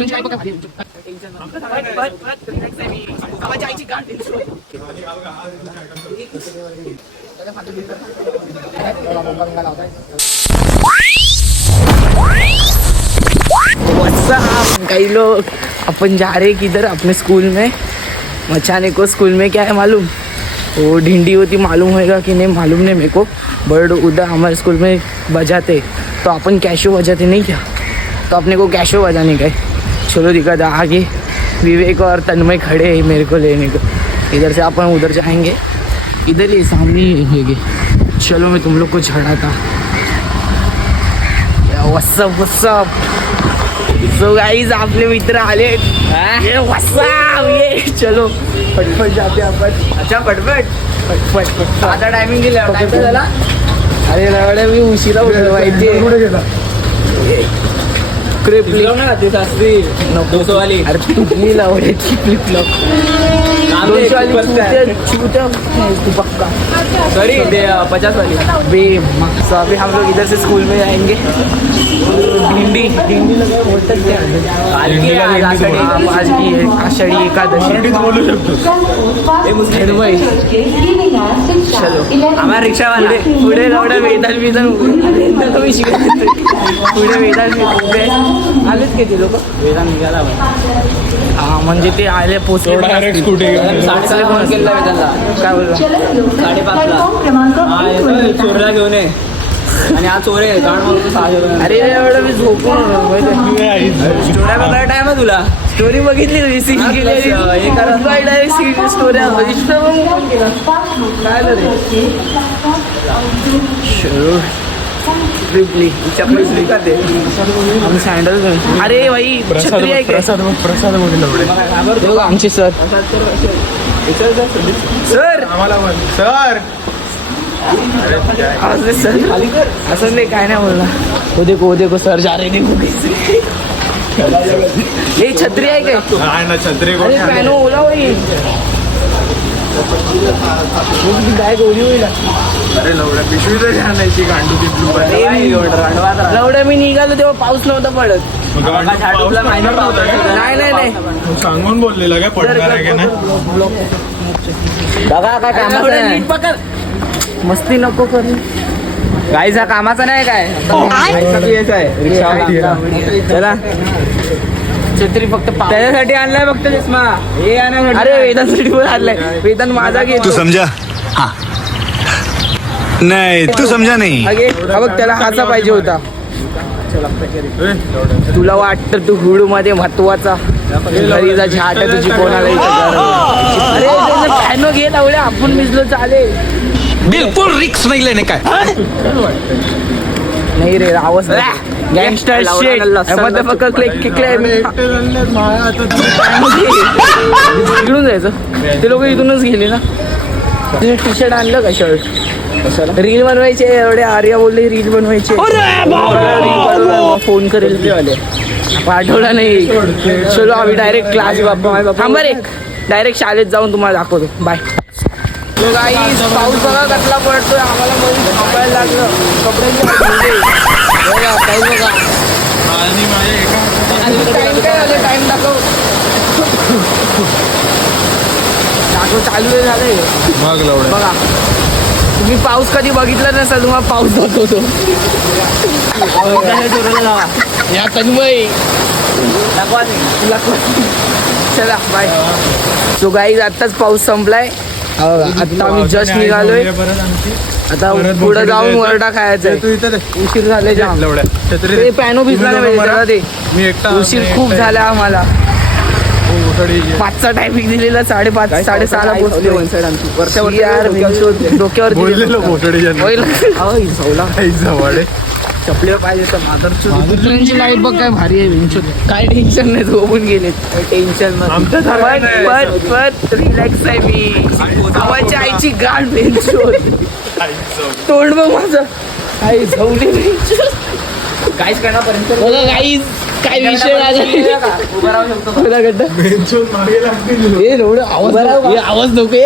तुझी आई बघा भारी आवाज आईची गाठ कई लोग अपन जा रहे किधर अपने स्कूल में मचाने को। स्कूल में क्या है मालूम, वो ढिंडी होती, मालूम होएगा कि नहीं मालूम नहीं मेरे को, बट उधर हमारे स्कूल में बजाते तो अपन कैशो बजाते नहीं क्या, तो अपने को कैशो बजाने का है। चलो दिखा था आगे विवेक और तन्मय खड़े हैं मेरे को लेने को। इधर से अपन उधर जाएंगे, इधर ही सामने ही है। चलो मैं तुम लोग को चढ़ाता। व्हाट्सअप सो गाइस आपले मित्र आले, ये व्हाट्सअप ये। चलो फटफट जाते आपण। अच्छा फटफट आता टायमिंग दिला झाला। अरे रवड्या मी उशिरा उठलो माहिती वाली। अरे तुटली लावड्याची फ्लिप फ्लॉप तू पक्का सॉरी 50 वाली बे। सो अभी हम लोग इधर से स्कूल में जाएंगे। भिंडी लगा बोलतात आषाढी एकादशी चलो हमारा रिक्षा वाले पुढे लवड्या वेदान कमी शिकत पुढे वेदान आलेच की ते लोक वेदान निघाला हा म्हणजे ते आले पोचले डायरेक्ट स्कूटी फोन केला वेदानला काय बोलला 5:30 चोरला घेऊन ये आणि आज चोर आहे कारण मला 6 अरे एवढं मी झोपून स्टोऱ्या बघायला टाइम आहे तुला स्टोरी बघितली तुझी सीन केली हे करत काय डायरेक्ट सीन स्टोरी फोन केला काय रे ट्रिपली चपली स्वीकारते आम्ही सँडल अरे भाई छत्री आहे प्रसाद बोलले आमचे सर आम्हाला सर असं नाही काय नाही बोलला वो देखो सर जा रहे देखो ये छत्री आहे काय ना छत्री पॅनो ओला होईल काय गोळी होईल अरे लवड्या पिशवी तर आणायची गांडू लवड्या मी निघालो तेव्हा पाऊस नव्हता पडत नाही सांगून बोललेला काय पडणार आहे का नाही बघा काय नीट पकड मस्ती नको करू गाईज हा कामाचा नाही काय चला छत्री फक्त त्याच्यासाठी आणलाय फक्त चष्मा हे आणण्यासाठी अरे वेदांसाठी पण आणलाय वेदांत माझा घे तू समजा नाही तू समजा नाही बघ त्याला हाचा पाहिजे होता तुला वाटतं तू हुडू मध्ये महत्वाचा घरीचा झाट आहे तुझी कोणाला अरे फॅनो घे एवढे आपण भिजलो चालेल बिलकुल रिक्स नाही लेने काय नाही रे आवाज गँगस्टर शेट मदरफकर इकडून जायचं ते लोक इथूनच गेले ना टी शर्ट आणलं का शर्ट रील बनवायचे एवढे आर्या बोलले रील बनवायचे फोन करेल ते वाले पाठवला नाही चलो आम्ही डायरेक्ट क्लास थांबा रे डायरेक्ट शाळेत जाऊन तुम्हाला दाखवतो बाय गाईस पाऊस बघा कसला पडतोय आम्हाला मध्ये थांबायला लागलं कपड्यांची बघा काही बघा टाइम काय झालं टाइम दाखव चालू झालंय बघा तुम्ही पाऊस कधी बघितला नसेल तुम्हाला पाऊस दाखवतो या तन्मय दाखवा चला बाय सो गाईज आत्ताच पाऊस संपलाय आता आम्ही जस्ट निघालोय आता पुढे जाऊन वरडा खायचा उशीर झाले पॅनो भिजला नाही उशीर खूप झाला आम्हाला 5चा टायमिंग दिलेला 5:30 6:30ला पोहोचलो डोक्यावर चपले पाहिजे तर माधरची लाईट बघ काय भारी आहे काय टेन्शन नाही झोपून गेले टेन्शन रिलॅक्स आहे मी आवाजची आईची गाठ बेंचोर तोंड बघ माझं आई झवली काहीच करण्यापर्यंत गाईज काय विषय बेंचवर मागे लागतील. आवाज नको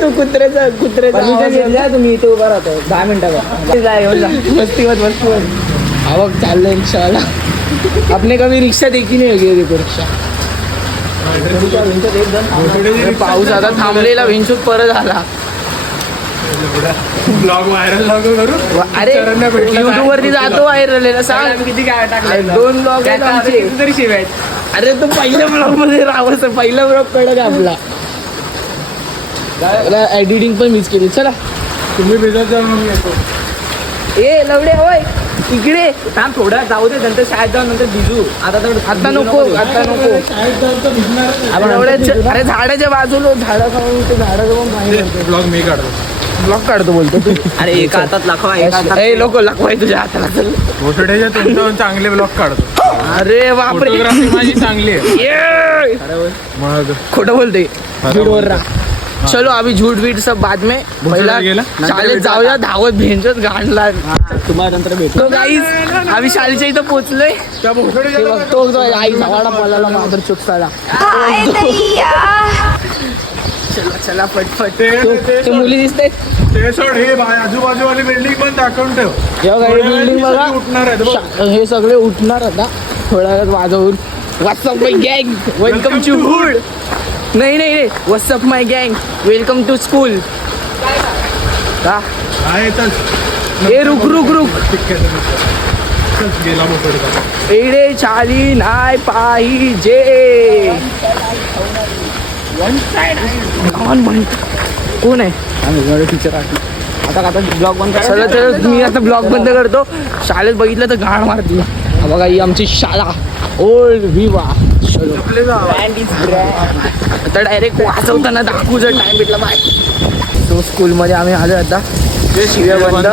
तू कुत्र्याचा तुम्ही इथे उभा राहतो 10 मिनिटावर आवक चाललंय रिक्षावाला आपने कभी रिक्षा देखी नाही होगी देखो रिक्षा पाऊस आता थांबलेला विंचूक परत आला ब्लॉग व्हायरल नको करू. अरे युट्यूब वरती जातो व्हायरल सांग किती काय टाकले 2 ब्लॉग आहेत आमचे तरी शिवाय अरे तो पहिल्या ब्लॉग मध्ये राहावंच पहिला ब्लॉग कळलं आपला एडिटिंग पण मिस केली चला तुम्ही भिजत जाऊन मग येतो. ए लवडे होय इकडे थांब थोडं जाऊ दे नंतर शाळेत जाऊन नंतर भिजू आता नको शाळेत जाऊन तर भिजणार. अरे झाडाच्या बाजूला झाडं खाऊन ते झाडं जाऊन ब्लॉग मी काढतो. ब्लॉग काढतो बोलतो तू अरे एका हातात लाखवा लोक लाखवाय तुझ्या हाताला चल घोटड्याच्या तुमच्यावर चांगले ब्लॉग काढतो. अरे बापरे फोटोग्राफी माझी चांगली आहे. ये मग खोटं बोलते झूठवर राहा चलो अभी झूठ बीट सब बाद में पहिला गेला? शाळेत जाऊया धावत भेंचत गाणला तुम्हाला नंतर भेटतो गाईज आम्ही शाळेच्या इथं पोहोचलोय त्या घोटड्याच्या ते बघतो तो आई झावाडा पळाला मात्र चुकसाला चला चला पटपट ते मुली दिसते ते सोड हे आजूबाजूवाली बिल्डिंग पण दाखवून ठेव. बिल्डिंग बघा उठणार आहेत बघ. हे सगळे उठणार आता थोड्या वेळात वाजवून व्हॉट्सअप माय गँग वेलकम टू हुड नाही व्हॉट्सअप माय गँग वेलकम टू स्कूल आहे चल. ए रुक चल, गेला मोठा. एडे चाली नाय पाहिजे कोण आहे टीचर आता ब्लॉग बंद चला तर मी आता ब्लॉग बंद करतो शाळेत बघितलं तर गाण मारती बघा ही आमची शाळा ओल्ड विवा आता डायरेक्ट वाचवताना दाखवू जर टाइम भेटला बाय तो स्कूलमध्ये आम्ही आलो आता शिव्या बंद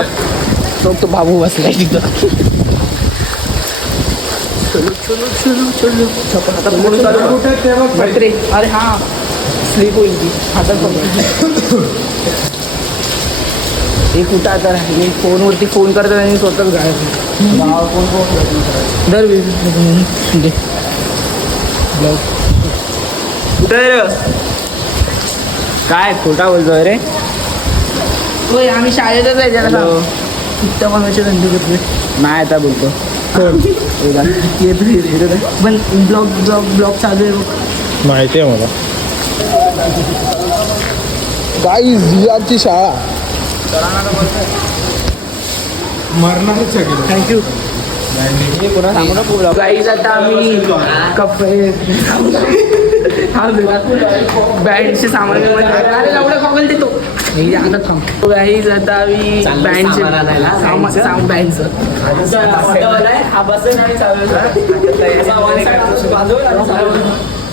तो बाबू बसलाय तिथं अरे हा स्लीप होईल ती हातात हे कुठं आता राहिले फोनवरती फोन करतात आणि स्वतःच गायब दर कुठं काय खोटा बोलतोय रे होय आम्ही शाळेतच आहे त्याला कुठच्या बनवायचे धंदे करतोय नाही आता बोलतो पण ब्लॉग चालू आहे माहिती आहे मला. गाईज ही आमची शाळा मरणार सगळं. थँक्यू गाईज आता आम्ही कपडे बँडचे सामान अरे एवढं कॉगल देतो आता थांब गाईज आता आम्ही बँडचे बँडचं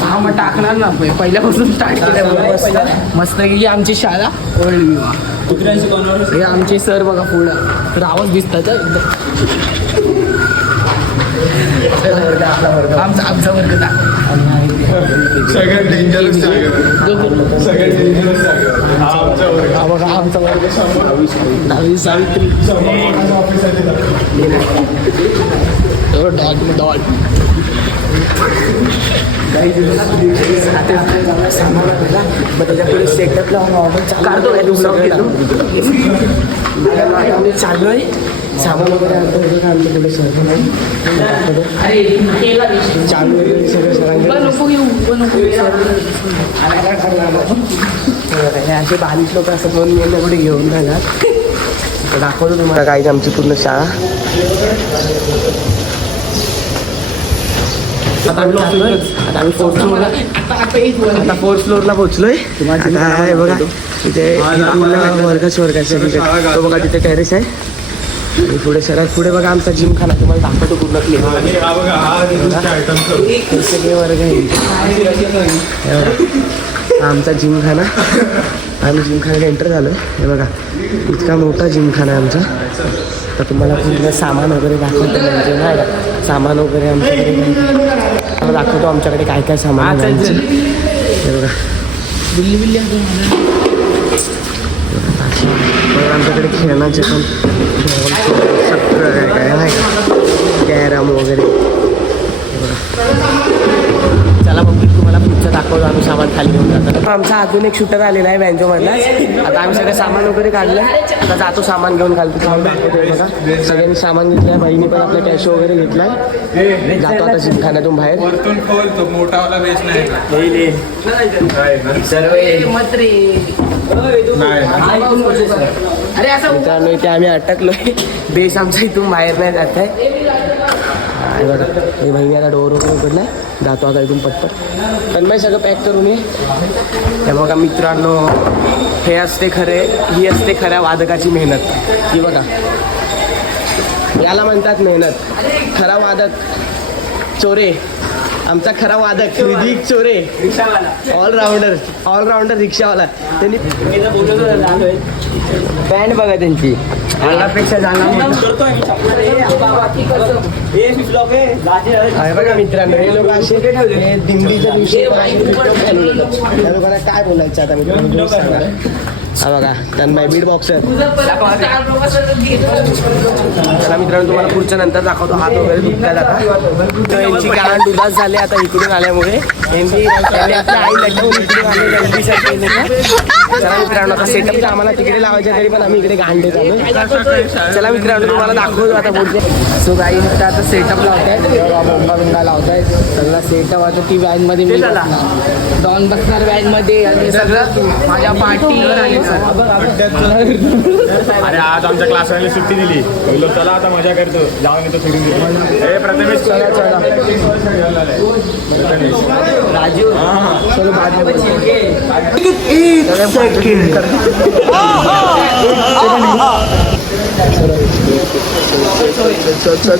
हा मग टाकणार ना पहिल्यापासून स्टार्ट केलं मस्त गेली आमची शाळा ओल्ड विवा हे आमचे सर बघा पुढं रावच दिसतात आमचा वर्ग सगळ्यात डेंजरस सगळ्यात डेंजरस हा बघा आमचा वर्ग 10वी सावित्री डॉल त्याच्यापुढे सेटअप लावून ऑर्डर काढतो काय चालू आहे सामान वगैरे आणतो पुढे सर चालू वगैरे सगळं सरांकडे असे 22 लोक असं 2 महिने पुढे घेऊन जाणार दाखवतो तुम्हाला काही आमची पूर्ण शाळा आता आम्ही फोर्थ फ्लोअरला पोहोचलोय आता आहे बघा तिथे वर्गाचे तो बघा तिथे टेरेस आहे आणि पुढे सगळ्यात पुढे बघा आमचा जिमखाना तुम्हाला दाखवतो पूर्ण सगळे वर्ग आहे आमचा जिमखाना आम्ही जिमखान्यात एंटर झालो हे बघा इतका मोठा जिमखाना आहे आमचा तर तुम्हाला पूर्ण सामान वगैरे दाखवतो म्हणजे नाही का सामान वगैरे आमच्याकडे दाखवतो आमच्याकडे काय काय सामान हे बघा पण आमच्याकडे खेळण्याचे पण सगळं काय काय नाही का कॅरम वगैरे. चला मग मी तुम्हाला पुढचं दाखवतो आम्ही सामान खाली घेऊन जातो. आमचा अजून एक शूटर आलेला आहे बँजोमधला. आता आम्ही सगळं सामान वगैरे काढलं. आता जातो सामान घेऊन खाली तुम्हाला दाखवतो बघा. सगळ्यांनी सामान घेतलं आहे. बहिणी पण आपला कॅश वगैरे घेतला आहे. जातो आता जिमखान्यातून बाहेर. वरतून खोलतो मोठावाला बेस नाही मित्रांनो इथे आम्ही अटकलोय. बेस आमचा इथून बाहेर नाही जात आहे. बघा हे बहिणी आता डोर वगैरे उघडलाय. जातो आता इथून पटपट. तन्मय सगळं पॅक करून ये. हे बघा मित्रांनो हे असते ही असते खऱ्या वादकाची मेहनत. ही बघा याला म्हणतात मेहनत. खरा वादक चोरे. आमचा खरा वादक हृदिक चोरे. ऑलराऊंडर रिक्षावाला. त्यांनी बँड बघा त्यांची आलापेक्षा बघा मित्रांनो हे लोक असे हे दिंडीच्या दिवशी त्या लोकांना काय बोलायचं आता मित्रांनो सांगा. हा बघा तन्मय बीट बॉक्सर. चला मित्रांनो तुम्हाला पुढच्या नंतर दाखवतो. हात वगैरे दुखतात आता. यांची गांड उदास झाली आता इकडून आल्यामुळे. यांनी आपल्या आई लटवून इकडून आले. चला मित्रांनो आता सेटअप आम्हाला तिकडे लावायच्या तरी पण आम्ही इकडे गांड देत आलो. चला मित्रांनो तुम्हाला दाखवतो आता पुढचे. सो गाई फक्त आता सेटअप लावतायत. बोंबा बिंबा लावतायत. सगळा सेटअप आता ती व्हॅनमध्ये मी डॉन बसणार व्हॅनमध्ये आणि सगळं माझ्या पार्टीवर आले. अरे आज आमच्या क्लासवाले सुट्टी दिली. बोललो चला आता मजा करतो. जाऊन येतो सोडून दिली. हे प्रथमेश राजू चलो बाद में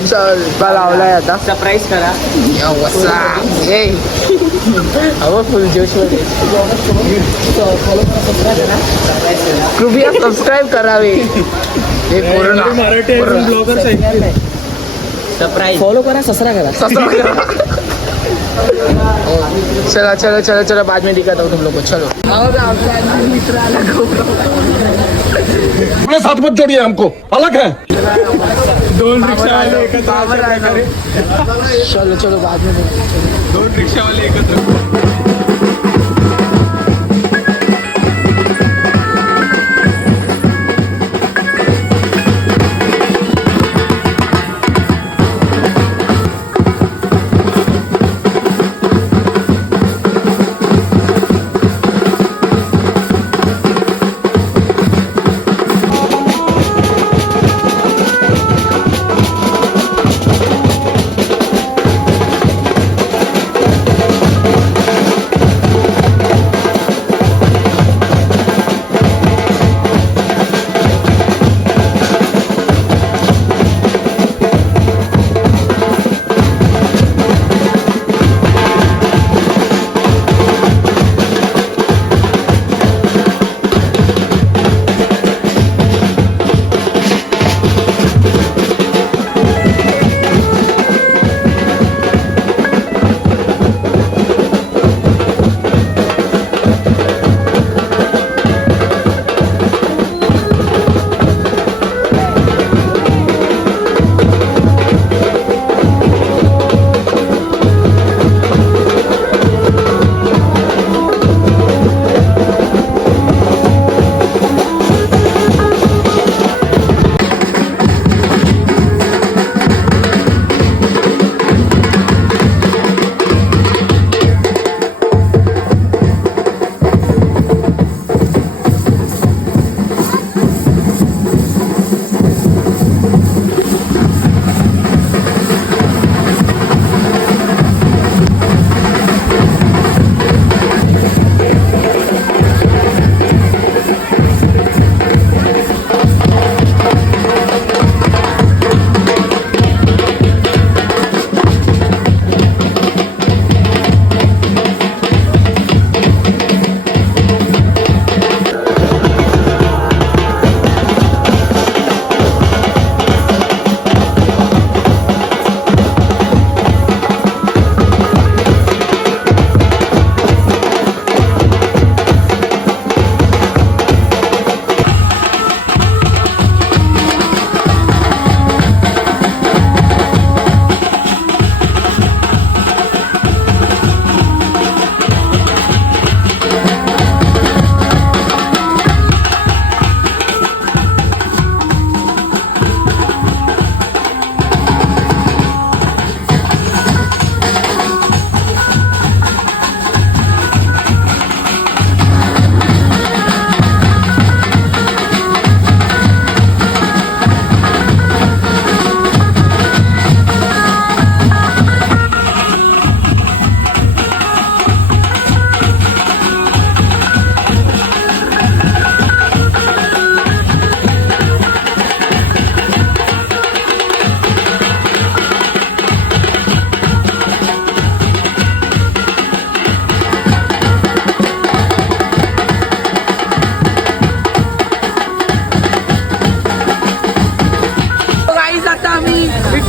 चल लावलाय आता. सरप्राईज करा. अहो फुल जोश मध्ये. कृपया सबस्क्राईब करावे. हे मराठी ब्लॉगर्स आहेत. सरप्राईज फॉलो करा. ससरा करा. चला चलो चलो चलो बाद में दिखाता हूँ तुम लोग को. चलो मित्र आला. अपने साथ मत जोड़िए हमको, अलग है. दोन रिक्षावाले एकत्र. चलो चलो बाद में. दोन रिक्षावाले एकत्र.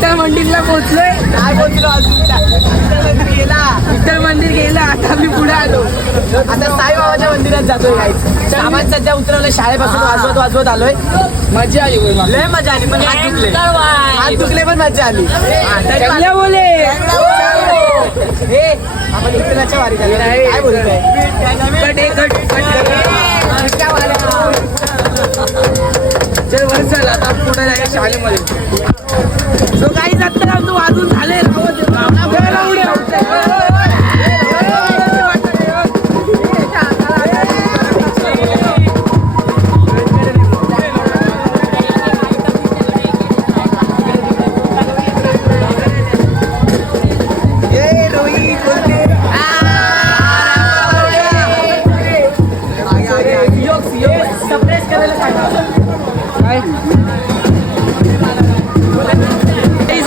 विठ्ठल मंदिरला पोहोचलोय. काय बोलतो अजून विठ्ठल मंदिर गेला, आता मी पुढे आलो. आता साईबाबाच्या मंदिरात जातोय गाईस. सामान सध्या उतरवलं, शाळेपासून वाजवत आलोय. मजा आली बोल. लय मजा आली, पण हात दुखले पण मजा आली. चांगल्या बोले. हे आपण विठ्ठलाच्या वारी झाली. काय बोलतोय? चल वर चल, आता पुढे जायचं शाळेमध्ये. सो काही जात तू वाजून झाले.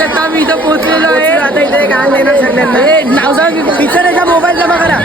आता मी इथं पोहोचलेलो आहे. आता इथे गाण देणार सगळ्यांना. नाव सांग. पिक्चर त्याचा मोबाईल जमा करा.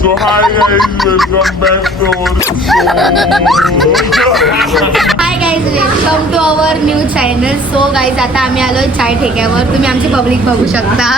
So hi guys, welcome back to our show. Hi guys, welcome to our new channel. So guys, आता आम्ही आलो चाय ठेक्यावर. तुम्ही आमची पब्लिक बघू शकता.